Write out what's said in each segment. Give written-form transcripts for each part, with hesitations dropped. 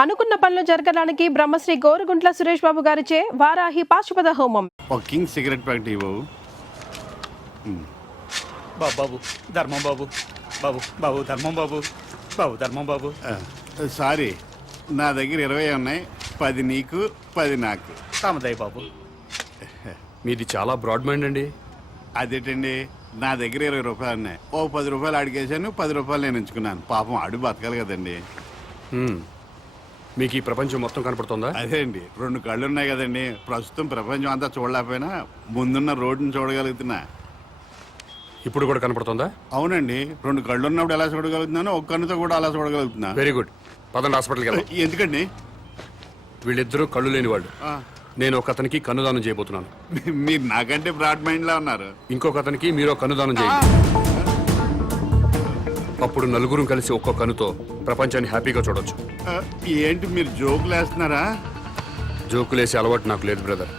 అనుకున్న పనులు జరగడానికి బ్రహ్మశ్రీ గోరుగుంట్ల సురేష్ బాబు గారిచే వారాహి పాశుపత హోమం. కింగ్ సిగరెట్ ప్యాకెట్ ఇవ్వవు. బాబు ధర్మం బాబు, బాబు బాబు ధర్మం బాబు, బాబు ధర్మం బాబు. సారీ, నా దగ్గర 20 ఉన్నాయి. 10 నీకు, 10 నాకు. రామదయ్య బాబు. మీది చాలా బ్రాడ్ మైండ్ అండి. అదేంటండి, నా దగ్గర 20 రూపాయలు ఉన్నాయి. 10 రూపాయలు అడిగేశాను, 10 రూపాయలు నేను ఉంచుకున్నాను. పాపం అడు బతకాలి కదండి. మీకు ఈ ప్రపంచం మొత్తం కనపడుతుందా? అదే అండి, 2 కళ్ళు ఉన్నాయి కదండి. ప్రస్తుతం ప్రపంచం అంతా చూడలేకపోయినా ముందున్న రోడ్డును చూడగలుగుతున్నా. ఇప్పుడు కూడా కనపడుతుందా? అవునండి, 2 కళ్ళు ఉన్నప్పుడు ఎలా చూడగలుగుతున్నానో 1 కన్నుతో కూడా అలా చూడగలుగుతున్నా. Very good. పదండి హాస్పిటల్కి వెళ్దాం. ఎందుకండి? వీళ్ళిద్దరూ కళ్ళు లేని వాళ్ళు. నేను ఒక అతనికి కన్నుదానం చేయబోతున్నాను. మీరు నాకంటే బ్రాడ్ మైండ్ లా ఉన్నారు. ఇంకొక అతనికి మీరు కన్నుదానం చేయండి. అప్పుడు నలుగురు కలిసి ఒక్కో కన్నుతో ప్రపంచాన్ని హ్యాపీగా చూడొచ్చు. ఏంటి మీరు జోకులు వేస్తున్నారా? జోకులేసే అలవాటు నాకు లేదు బ్రదర్.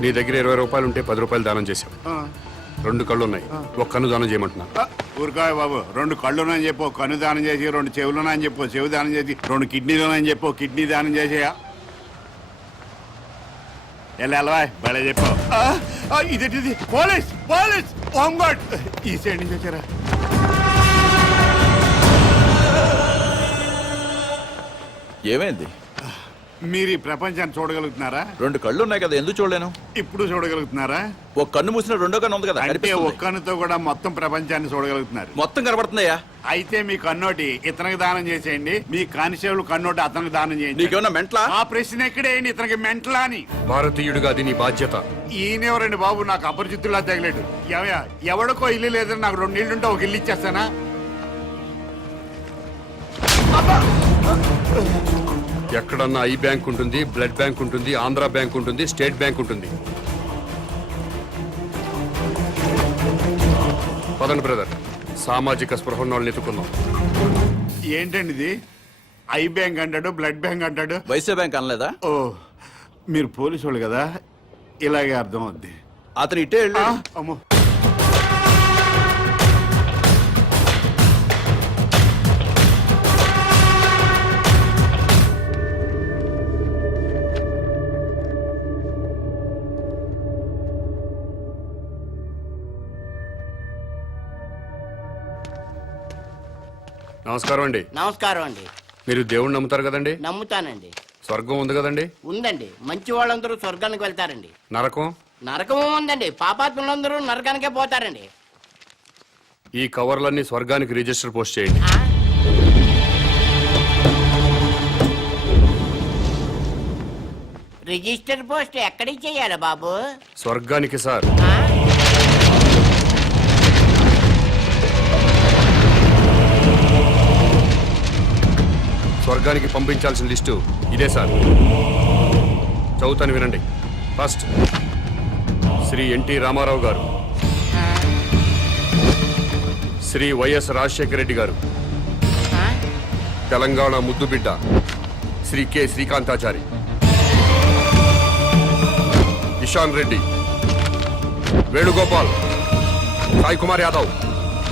నీ దగ్గర 20 రూపాయలు ఉంటే 10 రూపాయలు దానం చేశావు. 2 కళ్ళు ఉన్నాయి, 1 కన్ను దానం చేయమంటున్నా. ఊరుకాయ బాబు, 2 కళ్ళున్నాయని చెప్పు, 1 కన్ను దానం చేసి, 2 చెవులున్నాయని చెప్పు, చెవు దానం చేసి, 2 కిడ్నీలున్నాయని చెప్పు, కిడ్నీ దానం చేసేయా. ఎలా బయట చెప్పు. ఇదేంటిది? పోలీస్ పోలీస్ హోంగార్డ్ ఈ సైడ్ నుంచి వచ్చారా? ఏమైంది? మీరు ఈ ప్రపంచాన్ని చూడగలుగుతున్నారా? 2 కళ్ళు ఉన్నాయి కదా, ఎందుకు చూడలేను? ఇప్పుడు చూడగలుగుతున్నారా? ఒక కన్ను మూసిన 2వ కన్ను ఉంది కదా, అంటే 1 కన్నుతో కూడా మొత్తం ప్రపంచాన్ని చూడగలుగుతున్నారు. మొత్తం కనబడుతుందయ్యా. అయితే మీ కన్నోటి ఇతనికి దానం చేసేయండి, మీ కానిస్టేబుల్ కన్నోటి అతనికి దానం చేయండి. నీకేమన్నా మెంట్లా? ఆ ప్రశ్న ఎక్కడేయండి, ఇతనికి మెంటలా అని. భారతీయుడిగా అది నీ బాధ్యత. ఈయనెవరండి బాబు, నాకు అపరిచితుల్లా తగిలేడు. ఎవడికో ఇల్లు లేదని నాకు 2 ఇళ్ళుంటే 1 ఇల్లు ఇచ్చేస్తానా? ఎక్కడన్నా ఐ బ్యాంక్ ఉంటుంది, బ్లడ్ బ్యాంక్ ఉంటుంది, ఆంధ్ర బ్యాంక్ ఉంటుంది, స్టేట్ బ్యాంక్ ఉంటుంది. పదండి బ్రదర్, సామాజిక స్పృహ వాళ్ళని ఎత్తుకుందాం. ఏంటండి ఇది? ఐ బ్యాంక్ అంటాడు, బ్లడ్ బ్యాంక్ అంటాడు. వైశ్య బ్యాంక్ అనలేదా? ఓ, మీరు పోలీసు వాళ్ళు కదా, ఇలాగే అర్థం అవుద్ది. అతను ఇటే వెళ్ళి. అమ్మో, నమస్కారం అండి. నమస్కారం అండి. మీరు దేవుణ్ణి నమ్ముతారు కదండి? నమ్ముతానండి. స్వర్గం ఉంది కదండి? ఉందండి. మంచి వాళ్ళందరూ స్వర్గానికి వెళ్తారండి. నరకం? నరకం ఉందండి. పాపాత్ములందరూ నరకానికే పోతారండి. ఈ కవర్లన్నీ స్వర్గానికి రిజిస్టర్ పోస్ట్ చేయండి. రిజిస్టర్ పోస్ట్ ఎక్కడికి చెయ్యాలి బాబు? స్వర్గానికి సార్. స్వర్గానికి పంపించాల్సిన లిస్టు ఇదే సార్. చదువుతాను వినండి. ఫస్ట్, శ్రీ ఎన్టీ రామారావు గారు, శ్రీ వైఎస్ రాజశేఖర రెడ్డి గారు, తెలంగాణ ముద్దుబిడ్డ శ్రీ కె శ్రీకాంతాచారి, ఇషాన్ రెడ్డి, వేణుగోపాల్, సాయి కుమార్ యాదవ్,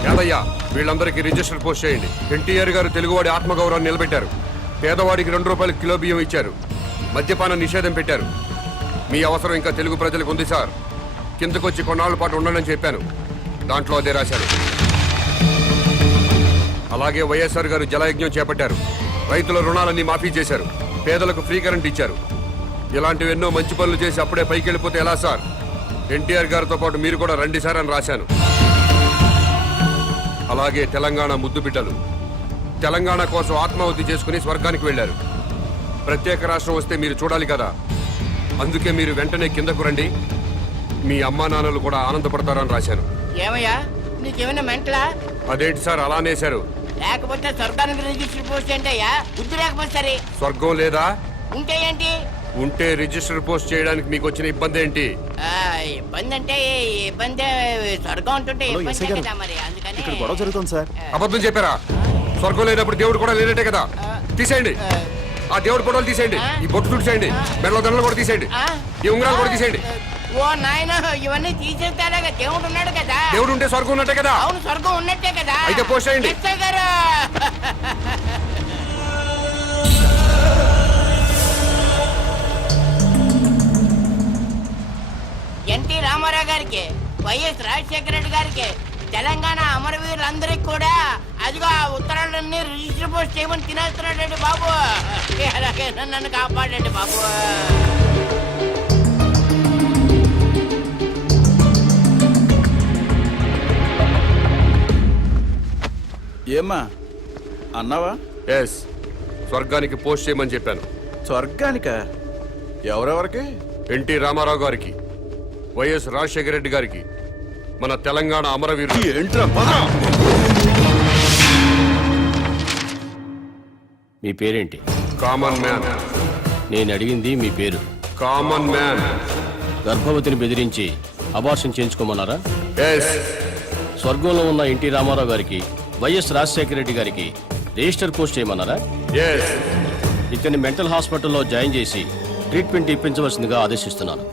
యాదయ్య, వీళ్ళందరికీ రిజిస్టర్ పోస్ట్ చేయండి. ఎన్టీఆర్ గారు తెలుగువాడి ఆత్మగౌరవాన్ని నిలబెట్టారు. పేదవాడికి 2 రూపాయలు కిలో బియ్యం ఇచ్చారు. మద్యపాన నిషేధం పెట్టారు. మీ అవసరం ఇంకా తెలుగు ప్రజలకు ఉంది సార్. కిందకొచ్చి కొన్నాళ్ళ పాటు ఉండాలని చెప్పాను, దాంట్లో అదే రాశారు. అలాగే వైఎస్ఆర్ గారు జలయజ్ఞం చేపట్టారు. రైతుల రుణాలన్నీ మాఫీ చేశారు. పేదలకు ఫ్రీ కరెంట్ ఇచ్చారు. ఇలాంటివి ఎన్నో మంచి పనులు చేసి అప్పుడే పైకి వెళ్ళిపోతే ఎలా సార్? ఎన్టీఆర్ గారితో పాటు మీరు కూడా రండి సార్ అని రాశాను. అలాగే తెలంగాణ ముద్దుబిడ్డలు తెలంగాణ కోసం ఆత్మాహుతి చేసుకుని స్వర్గానికి వెళ్లారు. ప్రత్యేక రాష్ట్రం వస్తే మీరు చూడాలి కదా, అందుకే మీరు వెంటనే కిందకు రండి. మీ అమ్మా నాన్నలు కూడా ఆనందపడతారని రాశాను. ఏమయ్యా, నీకేమైనా మెంటలా? అదేంటి సార్ అలా అనేశారు? లేకపోతే స్వర్గానికి రిజిస్టర్ పోస్ట్ ఏంటయ్యా? బుద్ధి లేకపోతే సరే. స్వర్గం లేదా? ఉంటే ఏంటి? ఉంటే రిజిస్టర్ పోస్ట్ చేయడానికి మీకు వచ్చిన ఇబ్బంది ఏంటి? ఇబ్బంది అంటే ఇబ్బంది, స్వర్గం ఉంటుంటే ఇబ్బంది కదా మరి, అందుకని. ఇక్కడ గొడవ జరుగుతుంది సార్. అబద్ధం చెప్పారా? స్వర్గం లేనప్పుడు దేవుడు కూడా లేనట్టే కదా. తీసేయండి, ఆ దేవుడు ఫోటోలు తీసేయండి. ఈ బొట్టు తుడిచేయండి. మెడలో దండలు కూడా తీసేయండి. ఈ ఉంగరాలు కూడా తీసేయండి. ఓ నాయన, ఇవన్నీ తీసేస్తారా? దేవుడు ఉన్నాడు కదా. దేవుడు ఉంటే స్వర్గం ఉన్నట్టే కదా. అవును, స్వర్గం ఉన్నట్టే కదా. అయితే పోస్ట్ చేయండి. గారు గారికి, వైఎస్ రాజశేఖర రెడ్డి గారికి, తెలంగాణ అమరవీరులందరికీ కూడా అదిగో ఆ ఉత్తరాలన్నీ రిజిస్టర్ పోస్ట్ చేయమని తినేస్తున్నాడండి బాబు. అలాగే నన్ను కాపాడండి బాబు. ఏమ్మా అన్నావా? ఎస్, స్వర్గానికి పోస్ట్ చేయమని చెప్పాను. స్వర్గానిక? ఎవరెవరికి? ఎన్టీ రామారావు గారికి, వైఎస్ రాజశేఖర రెడ్డి గారికి, మన తెలంగాణ అమరవీరులు. ఏంట్రా మీ పేరేంటి? Common man. నేను అడిగింది మీ పేరు. Common man. గర్భవతిని బెదిరించి అబార్షన్ చేయించుకోమన్నారా? ఎస్. స్వర్గంలో ఉన్న ఎన్టీ రామారావు గారికి, వైఎస్ రాజశేఖర రెడ్డి గారికి రిజిస్టర్ పోస్ట్ చేయమన్నారా? ఎస్. ఇతన్ని మెంటల్ హాస్పిటల్లో జాయిన్ చేసి ట్రీట్మెంట్ ఇప్పించవలసిందిగా ఆదేశిస్తున్నాను.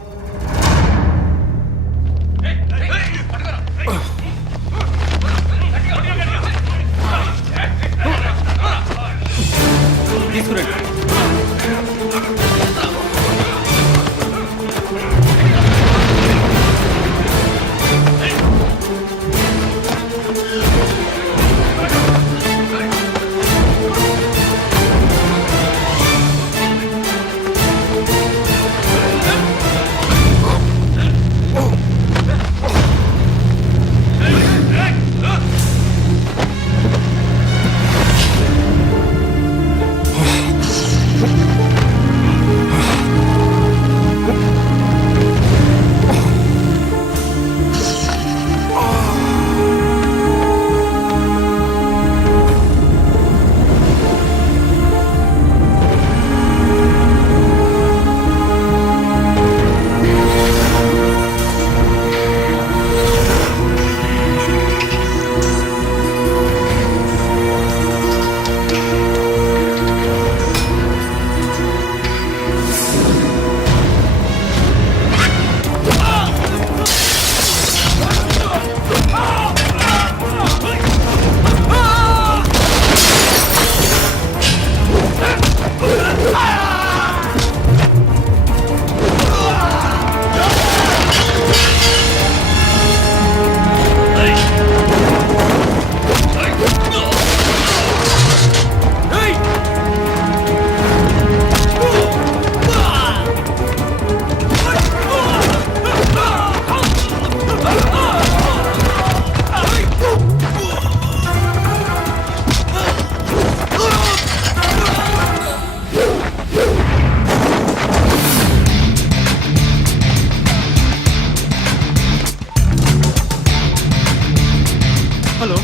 హలో,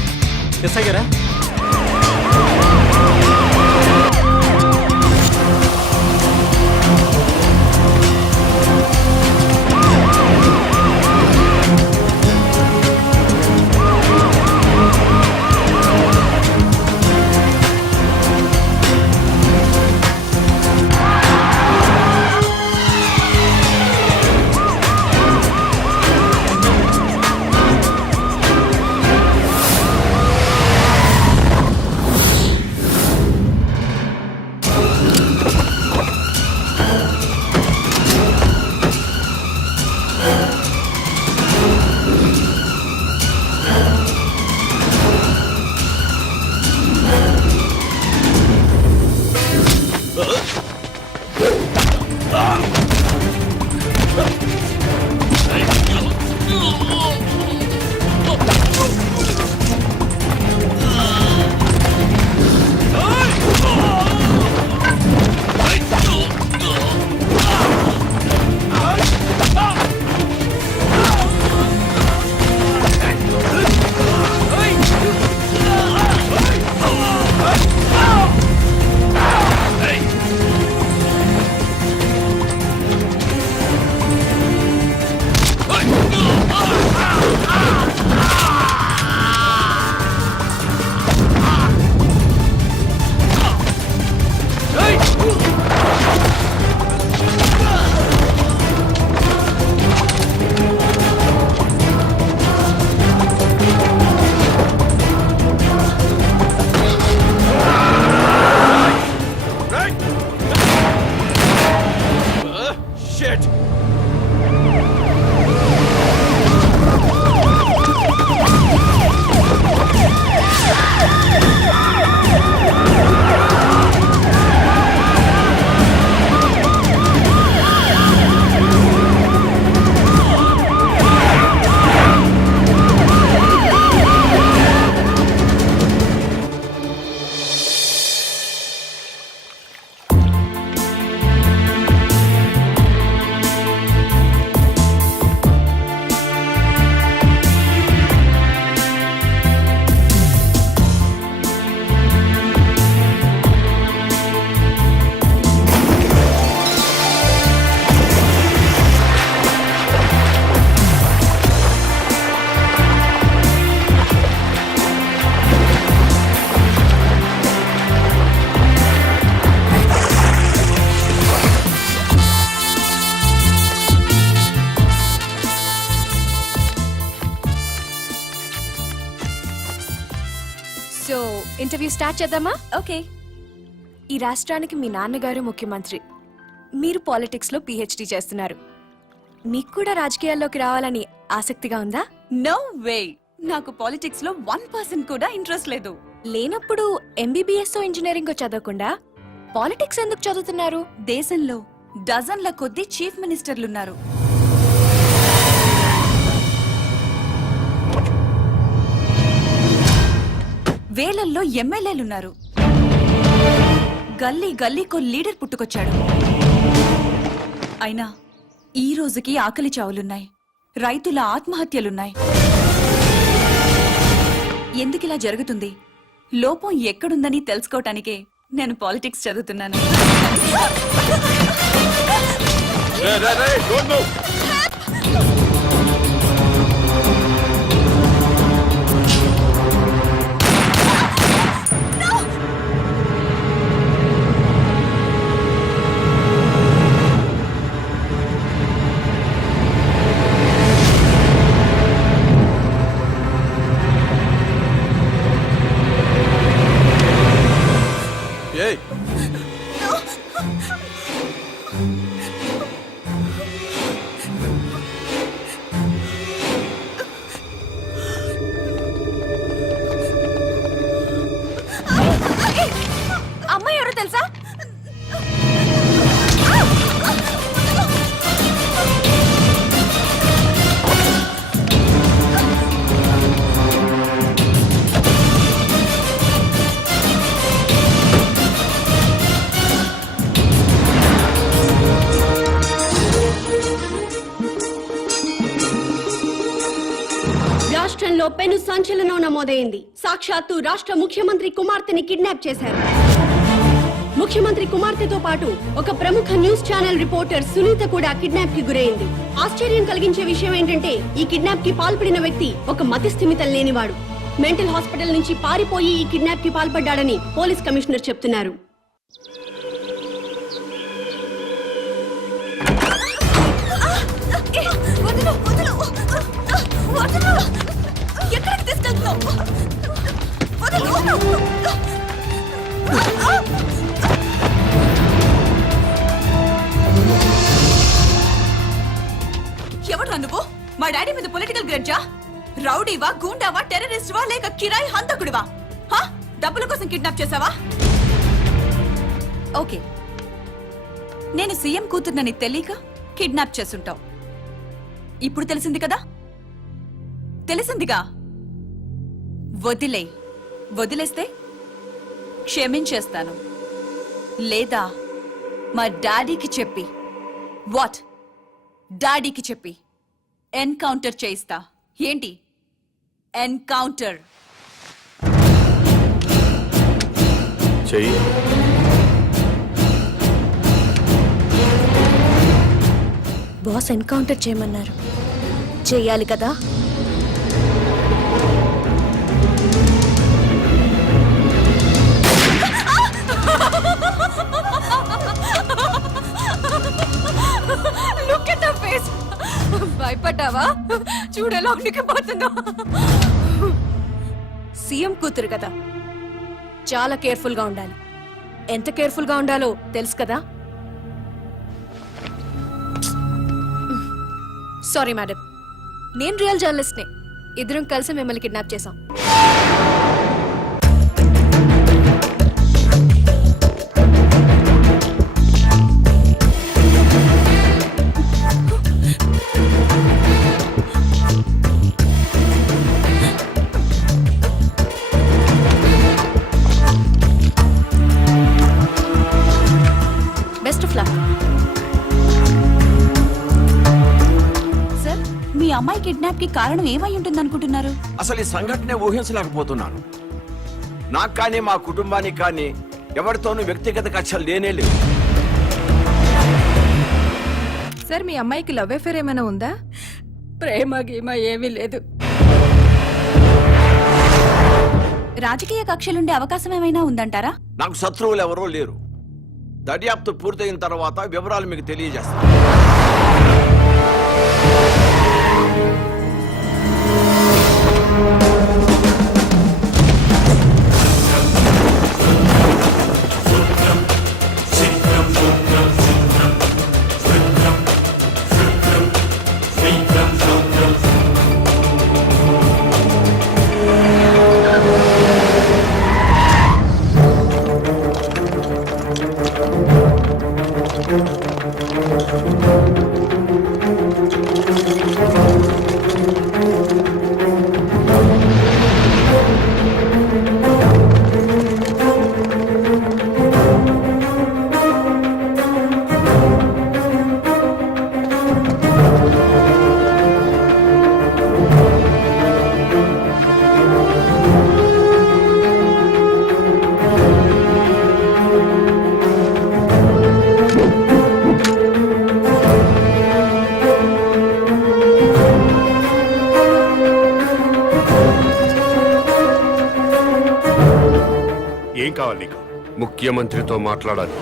ఎస్ఐ గారా? Shit! ఇంటర్వ్యూ స్టార్ట్ చేద్దామా? ఓకే. ఈ రాష్ట్రానికి మీ నాన్నగారు ముఖ్యమంత్రి, మీరు పాలిటిక్స్ లో పిహెచ్డి చేస్తున్నారు. మీకు కూడా రాజకీయాల్లోకి రావాలని ఆసక్తిగా ఉందా? నో వే, నాకు పాలిటిక్స్ లో 1% కూడా ఇంట్రెస్ట్ లేదు. లేనప్పుడు ఎంబీబీఎస్ ఇంజనీరింగ్ చదవకుండా పాలిటిక్స్ ఎందుకు చదువుతున్నారు? దేశంలో డజన్ల కొద్దీ చీఫ్ మినిస్టర్లున్నారు. వేలల్లో ఎమ్మెల్యేలున్నారు. గల్లీ గల్లీకో లీడర్ పుట్టుకొచ్చాడు. అయినా ఈ రోజుకి ఆకలి చావులున్నాయి, రైతుల ఆత్మహత్యలున్నాయి. ఎందుకిలా జరుగుతుంది? లోపం ఎక్కడుందని తెలుసుకోవటానికే నేను పాలిటిక్స్ చదువుతున్నాను. ఏయ్, అమ్మాయి ఎవరో తెలుసా? రాష్ట్రంలో పెను సంచలనం నమోదైంది. సాక్షాత్తు రాష్ట్ర ముఖ్యమంత్రి కుమార్తెని కిడ్నాప్ చేశారు. ముఖ్యమంత్రి కుమార్తెతో పాటు ఒక ప్రముఖ న్యూస్ ఛానల్ రిపోర్టర్ సునీత కూడా కిడ్నాప్ కి గురైంది. ఆశ్చర్యం కలిగించే విషయం ఏంటంటే ఈ కిడ్నాప్ కి పాల్పడిన వ్యక్తి ఒక మతిస్థిమితం లేనివాడు. మెంటల్ హాస్పిటల్ నుంచి పారిపోయి ఈ కిడ్నాప్ కి పాల్పడ్డాడని పోలీస్ కమిషనర్ చెప్తున్నారు. ఎక్కడికి తీసుకెళ్తున్నావు? ఎవరు నువ్వు? మా డాడీ మీద పొలిటికల్ గ్రడ్జా? రౌడీవా, గూండావా, టెర్రరిస్టువా, లేక కిరాయి హంతకుడివా? డబ్బుల కోసం కిడ్నాప్ చేసావా? ఓకే, నేను సీఎం కూతుర్నని తెలియక కిడ్నాప్ చేసుంటావు. ఇప్పుడు తెలిసింది కదా? తెలిసిందిగా. వదిలేస్తే క్షమించేస్తాను, లేదా మా డాడీకి చెప్పి డాడీకి చెప్పి ఎన్కౌంటర్ చేయిస్తా. ఏంటి ఎన్కౌంటర్? చెయ్యి. బాస్ ఎన్కౌంటర్ చేయమన్నారు, చెయ్యాలి కదా. Look at the face. భయపడ్డావా? చూడేలా ఉనికిపోతున్నా. సీఎం కూతురు కదా, చాలా కేర్ఫుల్ గా ఉండాలి. ఎంత కేర్ఫుల్ గా ఉండాలో తెలుసు కదా. సారీ మేడం, నేను రియల్ జర్నలిస్ట్ నే. ఇద్దరం కలిసి మిమ్మల్ని కిడ్నాప్ చేశాం. Best of luck. సార్, మీ అమ్మాయి కిడ్నాప్ కి కారణం ఏమై ఉంటుంది అనుకుంటున్నారు? అసలు ఈ సంఘటనే ఊహించలేకపోతున్నాను. నాకు కానీ మా కుటుంబానికి కానీ ఎవరితోనూ వ్యక్తిగత కక్షలు లేనే లేవు. సార్, మీ అమ్మాయికి లవ్ అఫేర్ ఏమైనా ఉందా? ప్రేమ గీమ ఏమీ లేదు. రాజకీయ కక్షలుండే అవకాశం ఏమైనా ఉందంటారా? నాకు శత్రువులు ఎవరూ లేరు. దర్యాప్తు పూర్తయిన తర్వాత వివరాలు మీకు తెలియజేస్తాను. ఏం కావాలి నీకు? ముఖ్యమంత్రితో మాట్లాడాలి.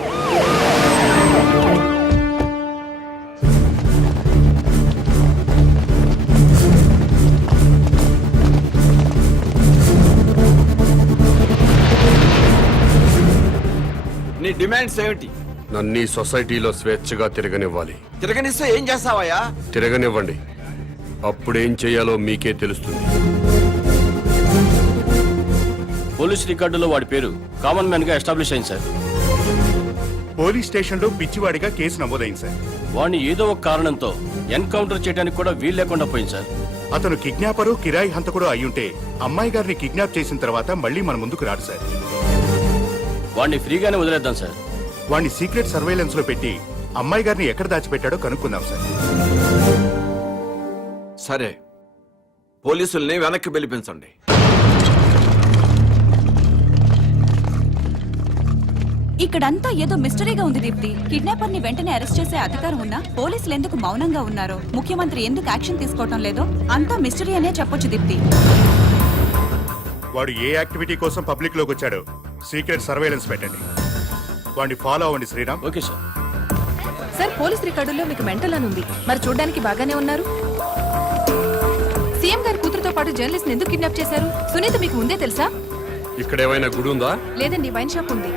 నీ డిమాండ్స్ ఏమిటి? నన్ను ఈ సొసైటీలో స్వేచ్ఛగా తిరగనివ్వాలి. తిరగనిస్తే ఏం చేస్తావయ్యా? తిరగనివ్వండి, అప్పుడేం చేయాలో మీకే తెలుస్తుంది. పోలీస్ రికార్డులో వాడి పేరు కామన్ మ్యాన్ గా ఎస్టాబ్లిష్ అయింది సార్. పోలీస్ స్టేషన్లో పిచ్చివాడిగా కేసు నమోదైంది సార్. వాడిని ఏదో ఒక కారణంతో ఎన్కౌంటర్ చేయడానికి కూడా వీలు లేకుండా పోయింది సార్. అతను కిడ్నాపరు, కిరాయి హంతకుడు అయ్యుంటే అమ్మాయి గారిని కిడ్నాప్ చేసిన తర్వాత మళ్ళీ మన ముందుకు రాడు సార్. వాడిని ఫ్రీగానే వదిలేద్దాం సార్. వాడిని సీక్రెట్ సర్వేలెన్స్ లో పెట్టి అమ్మాయి గారిని ఎక్కడ దాచిపెట్టాడో కనుక్కుందాం సార్. సరే, పోలీసుల్ని వెనక్కి పిలిపించండి. ఇక్కడంతా ఏదో మిస్టరీగా ఉంది దీప్తి. కిడ్నాపర్ ని వెంటనే అరెస్ట్ చేసే అధికారం ఉన్నా పోలీసులు ఎందుకు మౌనంగా ఉన్నారో, ముఖ్యమంత్రి ఎందుకు యాక్షన్ తీసుకోవటం లేదో అంతా మిస్టరీ అనే చెప్పొచ్చు దీప్తి. వాడు ఏ యాక్టివిటీ కోసం పబ్లిక్ లోకి వచ్చాడో సీక్రెట్ సర్వేలెన్స్ పెట్టండి. వాడిని ఫాలో అవ్వండి Sriram. Okay sir. Sir, police రికార్డుల్లో మీకు మెంటల్ అని ఉంది. మరి చూడడానికి బాగానే ఉన్నారు. సీఎం గారి కూతురుతో పాటు జర్నలిస్ట్ ఎందుకు కిడ్నాప్ చేశారు? సునీత మీకు ముందే తెలుసా? ఇక్కడ ఏమైనా గుడి ఉందా? లేదండి, వైన్ షాప్ ఉంది.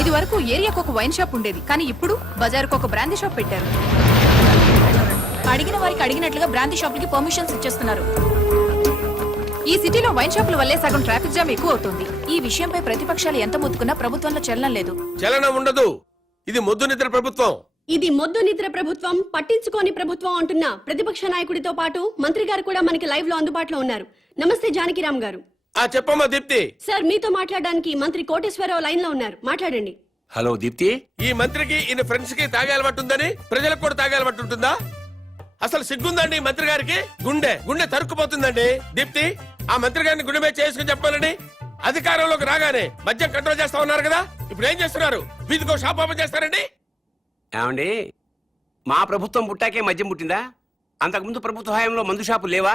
ఇది వరకు ఏరియాకు ఒక వైన్ షాప్ ఉండేది, కానీ ఇప్పుడు బజార్కు ఒక బ్రాందీ షాప్ పెట్టారు. అడిగిన వారికి అడిగినట్లుగా బ్రాందీ షాపులకి పర్మిషన్స్ ఇచ్చేస్తున్నారు. ఈ సిటీలో వైన్ షాపుల వల్లే సగం ట్రాఫిక్ జామ్ ఎక్కువ అవుతుంది. ఈ విషయంపై ప్రతిపక్షాలు ఎంత మొత్తుకున్నా ప్రభుత్వంలో చలనం లేదు. చలనం ఉండదు. ఇది మొద్దు నిద్ర ప్రభుత్వం. ఇది మొద్దు నిద్ర ప్రభుత్వం, పట్టించుకోని ప్రభుత్వం అంటున్న ప్రతిపక్ష నాయకుడితో పాటు మంత్రి గారు కూడా మనకి లైవ్ లో అందుబాటులో ఉన్నారు. నమస్తే జానకిరామ్ గారు. చెప్పమ్మా దీప్తి. సార్, మీతో మాట్లాడడానికి మంత్రి కోటేశ్వరరావు లైన్ లో ఉన్నారు, మాట్లాడండి. హలో దీప్తి. ఈ మంత్రికి ఈయన ఫ్రెండ్స్ కి తాగే అలవాటు ఉందని ప్రజలకు కూడా తాగే అలవాటు ఉంటుందా? అసలు సిగ్గుందండి ఈ మంత్రి గారికి? గుండె గుండె తరుక్కుపోతుందండి. దీప్తి, ఆ మంత్రి గారిని గుండె మీద చేసుకుని చెప్పాలని అధికారంలోకి రాగానే మద్యం కంట్రోల్ చేస్తా ఉన్నారు కదా, ఇప్పుడు ఏం చేస్తున్నారు? వీధికో షాప్ ఓపెన్ చేస్తారండి. ఏమండి, మా ప్రభుత్వం పుట్టాకే మద్యం పుట్టిందా? అంతకుముందు ప్రభుత్వ హయాంలో మందు షాపులు లేవా?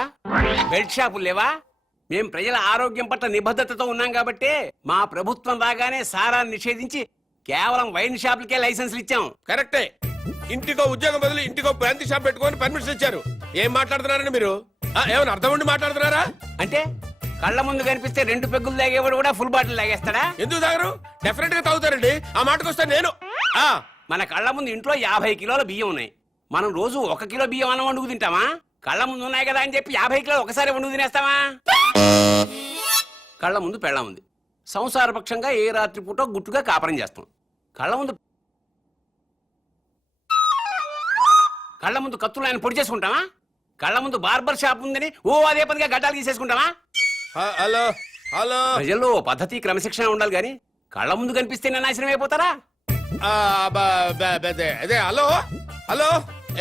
బెల్ట్ షాపులు లేవా? మేం ప్రజల ఆరోగ్యం పట్ల నిబద్ధతతో ఉన్నాం కాబట్టి మా ప్రభుత్వం రాగానే సారాన్ని నిషేధించి కేవలం వైన్ షాపులకే లైసెన్సులు ఇచ్చాం. కరెక్టే. ఇంటికో ఉద్యోగం బదులు ఇంటికో బ్రాంతి షాప్ పెట్టుకొని పర్మిషన్ ఇచ్చారు. ఏం మాట్లాడుతున్నారండి మీరు? ఏమైనా అర్థం ఉండి మాట్లాడుతున్నారా? అంటే కళ్ళ ముందు కనిపిస్తే 2 పెగ్గులు తాగేవాడు కూడా ఫుల్ బాటిల్ తాగేస్తాడా? ఎందుకు తాగరు? డెఫినెట్ గా తాగుతారండి. ఆ మాటకు వస్తే నేను మన కళ్ళ ముందు ఇంట్లో 50 కిలోల బియ్యం ఉన్నాయి. మనం రోజు 1 కిలో బియ్యం అన్నం వండుకు తింటామా? కళ్ళ ముందు ఉన్నాయి కదా అని చెప్పి 50 కిలోలు ఒకసారి వండుకు తినేస్తామా? కళ్ళ ముందు పెళ్ళం ఉంది. సంసారపక్షంగా ఏ రాత్రి పూట గుట్టుగా కాపురం చేస్తాం. కళ్ళ ముందు కత్తులు ఆయన పొడి చేసుకుంటామా? కళ్ళ ముందు బార్బర్ షాప్ ఉందని అదే పదిగా గడ్డాలు తీసేసుకుంటామా? హలో హలో, ప్రజల్లో పద్ధతి క్రమశిక్షణ ఉండాలి గాని కళ్ళ ముందు కనిపిస్తేనే నాశనం అయిపోతారా? అదే హలో హలో,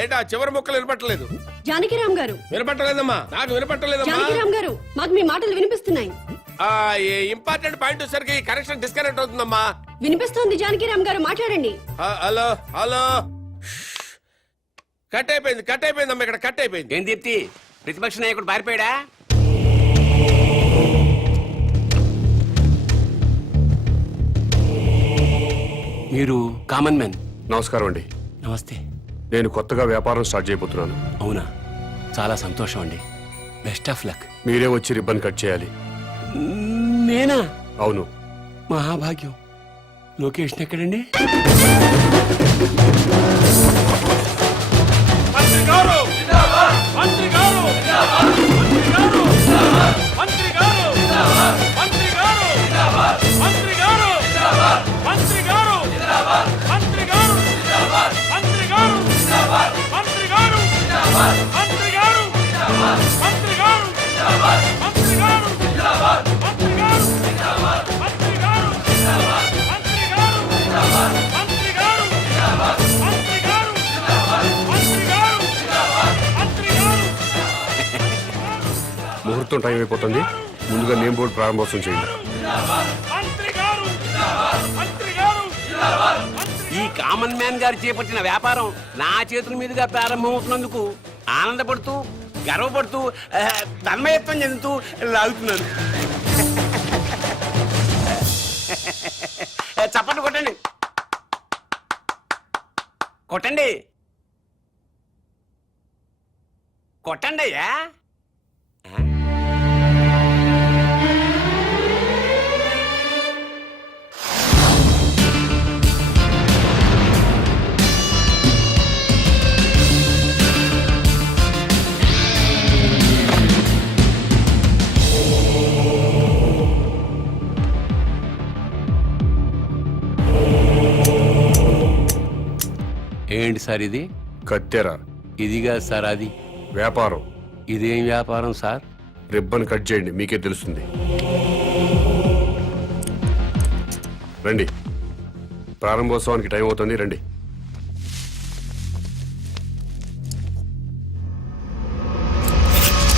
ఏంటా చివరి ముక్కలు వినపట్టలేదు? జానకిరామ్ గారు. వినపట్టలేదమ్మా, నాకు వినపట్టలేదమ్మా. జానకిరామ్ గారు, మాకు మీ మాటలు వినిపిస్తున్నాయి. ఇంపార్టెంట్ పాయింట్ వచ్చేసరికి కనెక్షన్ డిస్కనెక్ట్ అవుతుందమ్మా. వినిపిస్తోంది జానకిరామ్ గారు, మాట్లాడండి. హలో హలో, కట్ అయిపోయిందమ్మా, ఇక్కడ కట్ అయిపోయింది. ఏం దీప్తి, ప్రతిపక్ష నాయకుడు పారిపోయాడా? మీరు కామన్ మ్యాన్. నమస్కారం అండి. నమస్తే. నేను కొత్తగా వ్యాపారం స్టార్ట్ చేయబోతున్నాను. అవునా, చాలా సంతోషం అండి. Best of luck. మీరే వచ్చి రిబ్బన్ కట్ చేయాలి. నేనా? అవును. మహాభాగ్యం. లొకేషన్ ఎక్కడండి? మంత్రి గారు! మంత్రి గారు! మంత్రి గారు! ముహూర్తం టైం అయిపోతుంది. ముందుగా నేమ్ బోర్డు ప్రారంభోత్సవం చేయండి. ఈ కామన్ మ్యాన్ గారు చేపట్టిన వ్యాపారం నా చేతుల మీదుగా ప్రారంభమవుతున్నందుకు ఆనందపడుతూ గర్వపడుతూ తన్మయత్వం చెందుతూ లాగుతున్నాను. చప్పట్లు కొట్టండి, కొట్టండి, కొట్టండి అయ్యా. ఏంటి సార్ ఇది? కత్తెర ఇదిగా సార్ అది వ్యాపారం. ఇదేం వ్యాపారం సార్? రిబ్బన్ కట్ చేయండి, మీకే తెలుస్తుంది. రండి, ప్రారంభోత్సవానికి టైం అవుతుంది. రండి.